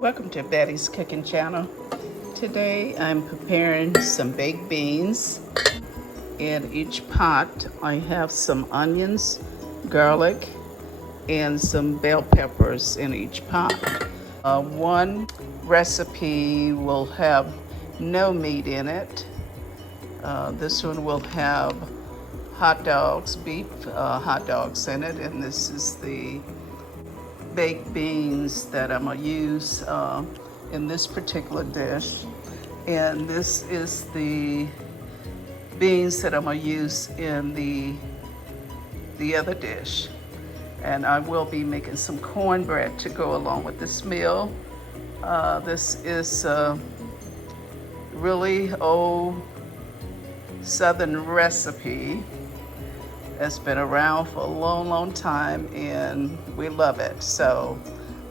Welcome to Betty's Cooking Channel. Today I'm preparing some baked beans. In each pot I have some onions, garlic, and some bell peppers in each pot. One recipe will have no meat in it. This one will have hot dogs, beef hot dogs in it, and this is the baked beans that I'm gonna use in this particular dish. And this is the beans that I'm gonna use in the other dish. And I will be making some cornbread to go along with this meal. This is a really old Southern recipe that's been around for a long time, and we love it. So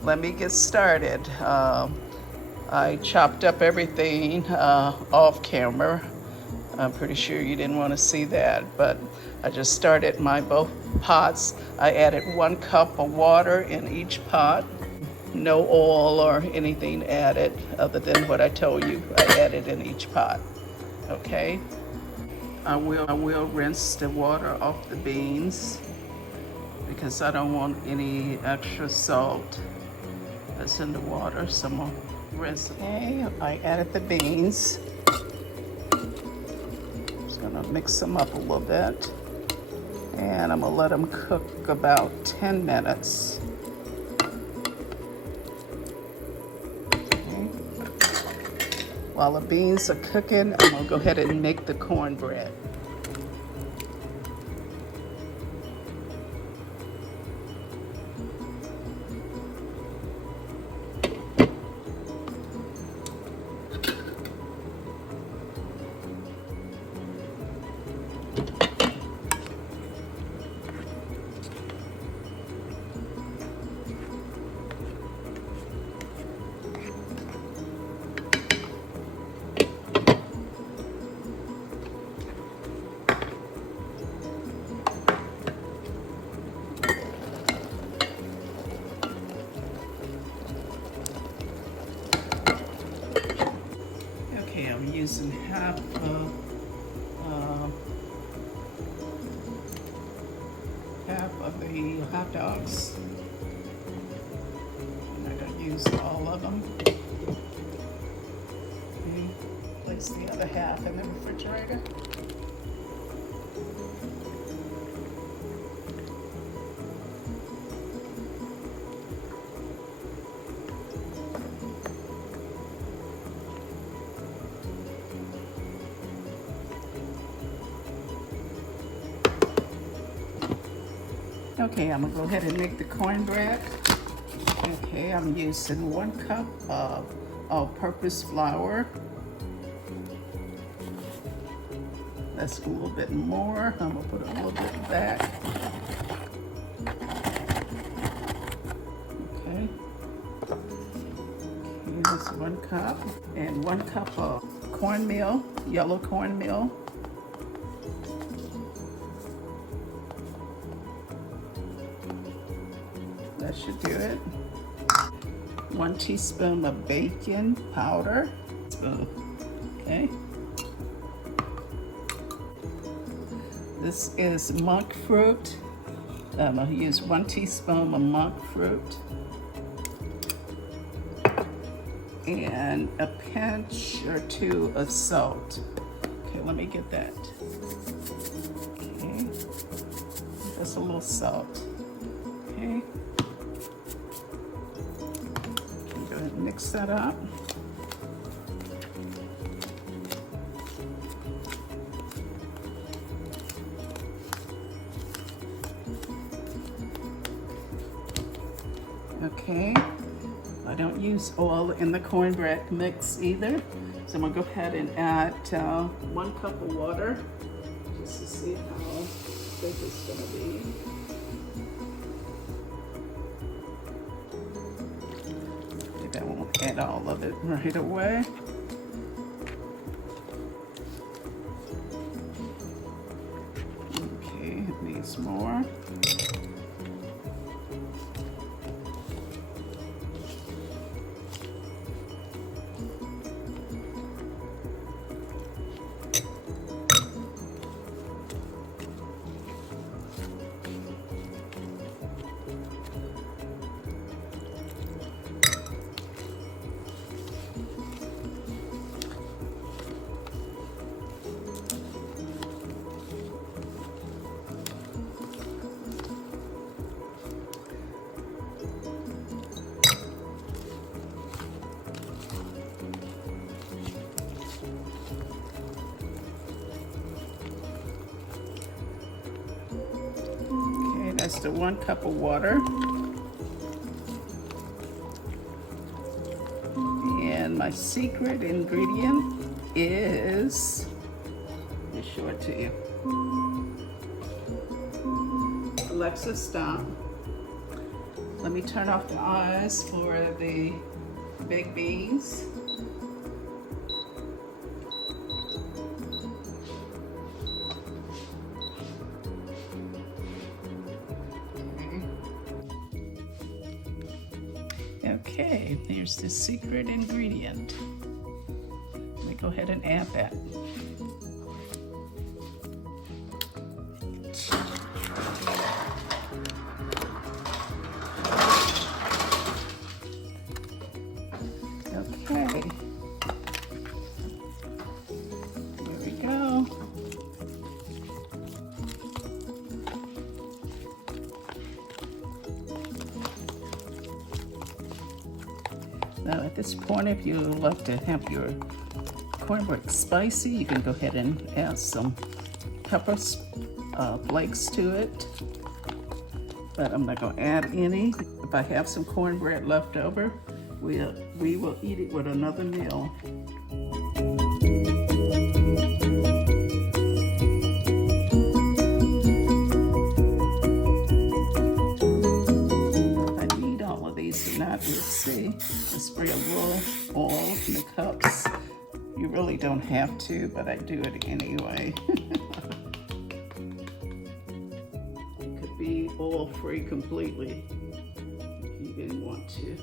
let me get started. I chopped up everything off camera. I'm pretty sure you didn't want to see that, but I just started both pots. I added 1 cup of water in each pot. No oil or anything added other than what I told you I added in each pot. Okay. I will rinse the water off the beans because I don't want any extra salt that's in the water, so I'm gonna rinse it. Okay, I added the beans. Just gonna mix them up a little bit, and I'm gonna let them cook about 10 minutes. Okay. While the beans are cooking, I'm gonna go ahead and make the cornbread. Okay, I'm using half of the hot dogs. I'm not going to use all of them. Okay, place the other half in the refrigerator. Okay, I'm gonna go ahead and make the cornbread. Okay, I'm using 1 cup of all-purpose flour. That's a little bit more. I'm gonna put a little bit back. Okay. Here's 1 cup, and 1 cup of cornmeal, yellow cornmeal. That should do it. 1 teaspoon of baking powder. Okay. This is monk fruit. I'm gonna use 1 teaspoon of monk fruit. And a pinch or 2 of salt. Okay, let me get that. Okay. Just a little salt. Okay. Go ahead and mix that up. Okay, I don't use oil in the cornbread mix either, so I'm gonna go ahead and add 1 cup of water just to see how thick it's gonna be. Maybe I won't add all of it right away. Okay, it needs more. just a 1 cup of water. And my secret ingredient is, let me show it to you. Alexa, stop. Let me turn off the eyes for the baked beans. Okay, there's the secret ingredient. Let me go ahead and add that. Okay, here we go. Now at this point, if you like to have your cornbread spicy, you can go ahead and add some pepper flakes to it. But I'm not going to add any. If I have some cornbread left over, we will eat it with another meal. Let's see, I spray a little oil in the cups. You really don't have to, but I do it anyway. It could be oil-free completely if you didn't want to.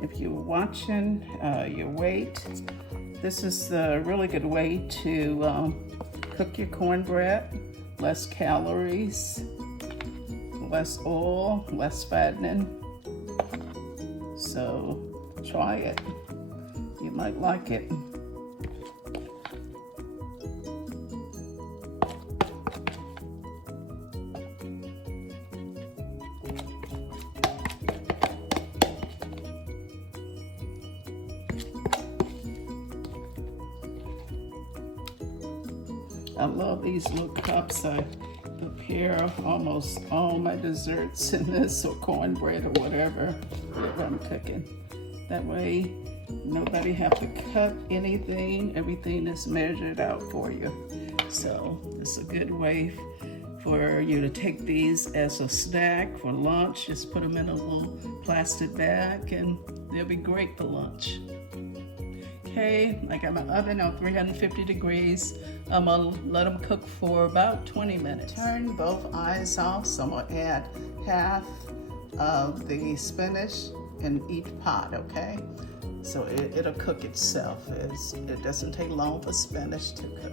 If you're watching your weight, this is a really good way to cook your cornbread. Less calories, less oil, less fattening. So try it. You might like it. I love these little cups. I prepare almost all my desserts in this, or cornbread or whatever I'm cooking. That way, nobody have to cut anything. Everything is measured out for you. So it's a good way for you to take these as a snack for lunch. Just put them in a little plastic bag and they'll be great for lunch. Okay, I got my oven on 350 degrees. I'm gonna let them cook for about 20 minutes. Turn both eyes off, so I'm gonna add half of the spinach in each pot, okay? So it'll cook itself. It doesn't take long for spinach to cook.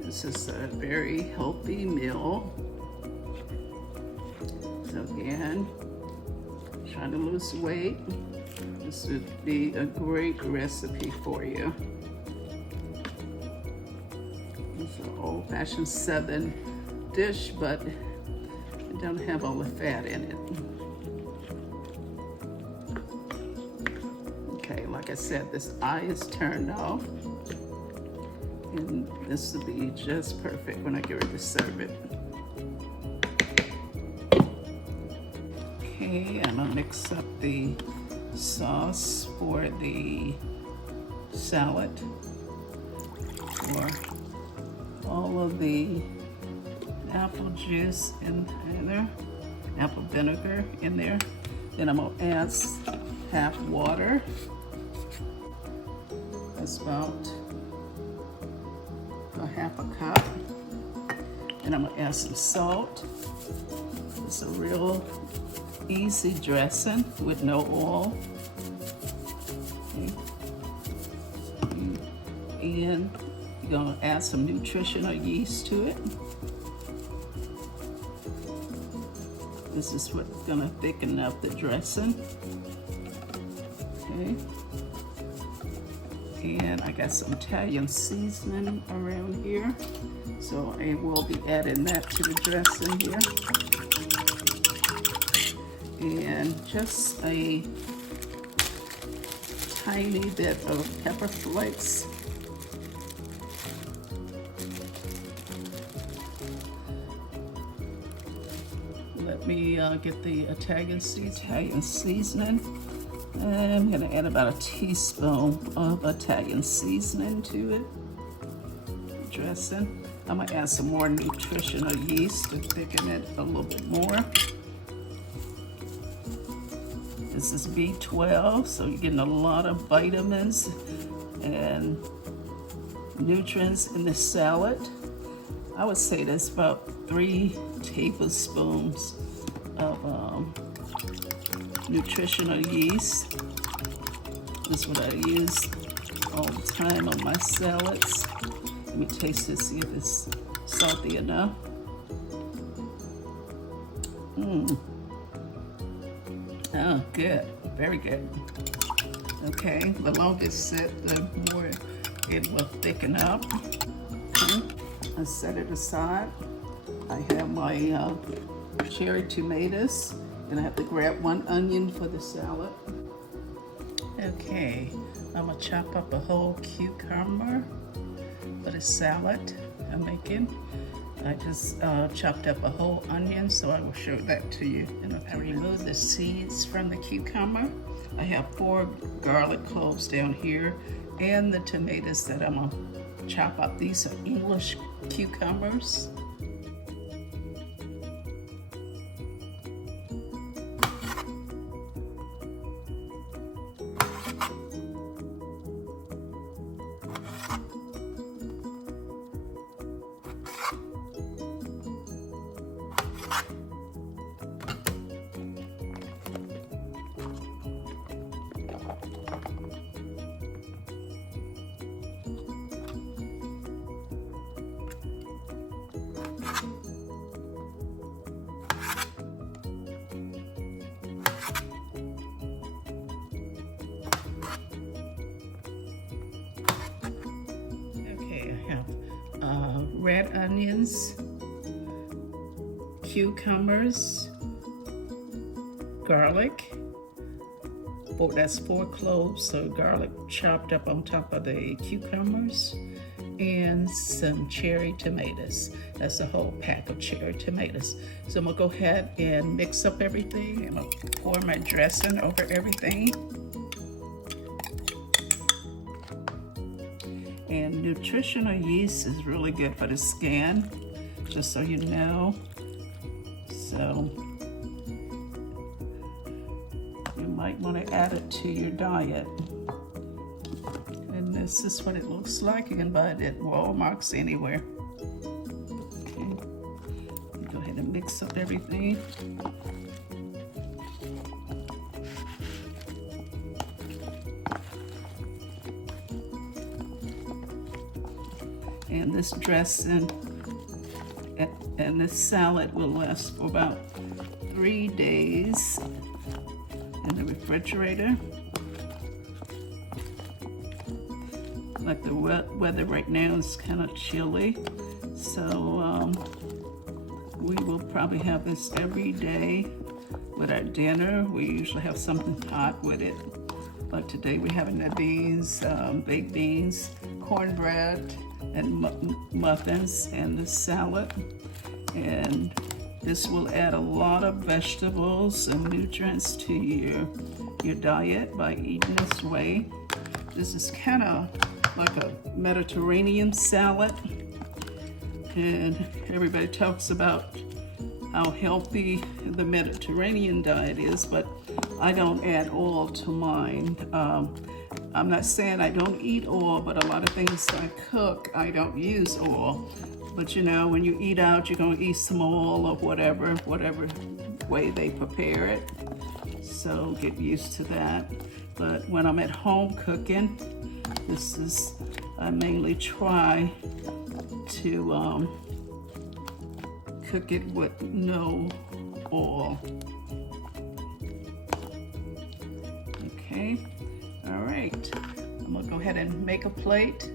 This is a very healthy meal. So again, trying to lose weight, this would be a great recipe for you. It's an old-fashioned Southern dish, but it don't have all the fat in it. Okay, like I said, this eye is turned off. And this will be just perfect when I get ready to serve it. Okay, I'm gonna mix up the sauce for the salad. pour all of the apple juice in there, apple vinegar in there. Then I'm gonna add half water. That's about a half a cup. And I'm gonna add some salt. It's a real easy dressing with no oil. Okay. And you're gonna add some nutritional yeast to it. This is what's gonna thicken up the dressing. Okay. And I got some Italian seasoning around here, so I will be adding that to the dressing here. And just a tiny bit of pepper flakes. Let me get the Italian seasoning. I'm gonna add about a teaspoon of Italian seasoning to it. Dressing. I'm gonna add some more nutritional yeast to thicken it a little bit more. This is B12, so you're getting a lot of vitamins and nutrients in this salad. I would say there's about 3 tablespoons of nutritional yeast. This is what I use all the time on my salads. Let me taste this, see if it's salty enough. Oh, good, very good. Okay, the longer it sits, the more it will thicken up. Okay. I set it aside. I have my cherry tomatoes, and I have to grab 1 onion for the salad. Okay, I'm gonna chop up a whole cucumber for the salad I'm making. I just chopped up a whole onion, so I will show that to you. And I removed the seeds from the cucumber. I have 4 garlic cloves down here, and the tomatoes that I'm gonna chop up. These are English cucumbers. Red onions, cucumbers, garlic. That's 4 cloves, so garlic chopped up on top of the cucumbers, and some cherry tomatoes. That's a whole pack of cherry tomatoes. So I'm gonna go ahead and mix up everything. I'm gonna pour my dressing over everything. And nutritional yeast is really good for the skin, just so you know. So you might want to add it to your diet. And this is what it looks like. You can buy it at Walmart anywhere. Okay. Go ahead and mix up everything. And this dressing and this salad will last for about 3 days in the refrigerator. Like the weather right now is kind of chilly, so we will probably have this every day with our dinner. We usually have something hot with it. But today we're having the beans, baked beans, cornbread, and muffins, and the salad. And this will add a lot of vegetables and nutrients to your diet by eating this way. This is kind of like a Mediterranean salad. And everybody talks about how healthy the Mediterranean diet is, but I don't add oil to mine. I'm not saying I don't eat oil, but a lot of things I cook, I don't use oil. But you know, when you eat out, you're gonna eat some oil or whatever way they prepare it. So get used to that. But when I'm at home cooking, I mainly try to cook it with no oil. Okay, all right. I'm gonna go ahead and make a plate.